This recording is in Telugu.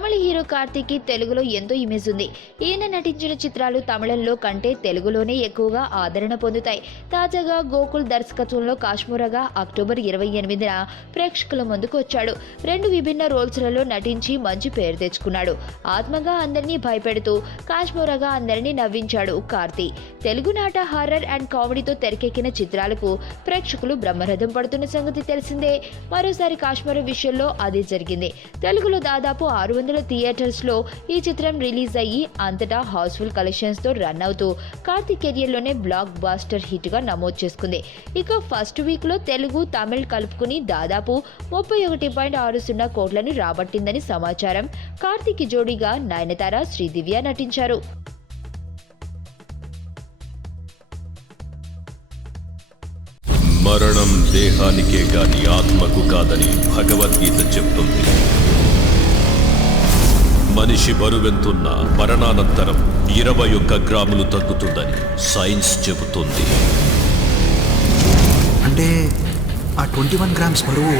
తమిళ హీరో కార్తీక్ కి తెలుగులో ఎంతో ఇమేజ్ ఉంది. ఈయన నటించిన చిత్రాలు తమిళంలో కంటే తెలుగులోనే ఎక్కువగా ఆదరణ పొందుతాయి. తాజాగా గోకుల్ దర్శకత్వంలో కాశ్మీరగా అక్టోబర్ 28న ప్రేక్షకుల ముందుకు వచ్చాడు. 2 విభిన్న రోల్స్లలో నటించి మంచి పేరు తెచ్చుకున్నాడు. ఆత్మగా అందరినీ భయపెడుతూ కాశ్మీరగా అందరినీ నవ్వించాడు కార్తీక్. తెలుగునాట హారర్ అండ్ కామెడీతో తెరకెక్కిన చిత్రాలకు ప్రేక్షకులు బ్రహ్మరథం పడుతున్న సంగతి తెలిసిందే. మరోసారి కాశ్మీర విషయంలో అదే జరిగింది. తెలుగులో దాదాపు 600 థియేటర్స్లో ఈ చిత్రం రిలీజ్ అయ్యి అంతటా హౌస్ఫుల్ కలెక్షన్స్తో రన్ అవుతూ కార్తీక్ కెరియర్లోనే బ్లాక్ బాస్టర్ హిట్గా నమోదు చేసుకుంది. ఇక ఫస్ట్ వీక్లో తెలుగు తమిళ్ కలుపుకుని దాదాపు 31.60 కోట్లను రాబట్టిందని సమాచారం. కార్తీక్ జోడీగా నయనతార, శ్రీదివ్య నటించారు. మరణం దేహానికే గాని ఆత్మకు కాదని భగవద్గీత చెప్తుంది. మనిషి బరువెంతున్న మరణానంతరం 21 గ్రాములు తగ్గుతుందని సైన్స్ చెబుతుంది. అంటే ఆ 21 గ్రామ్స్ బరువు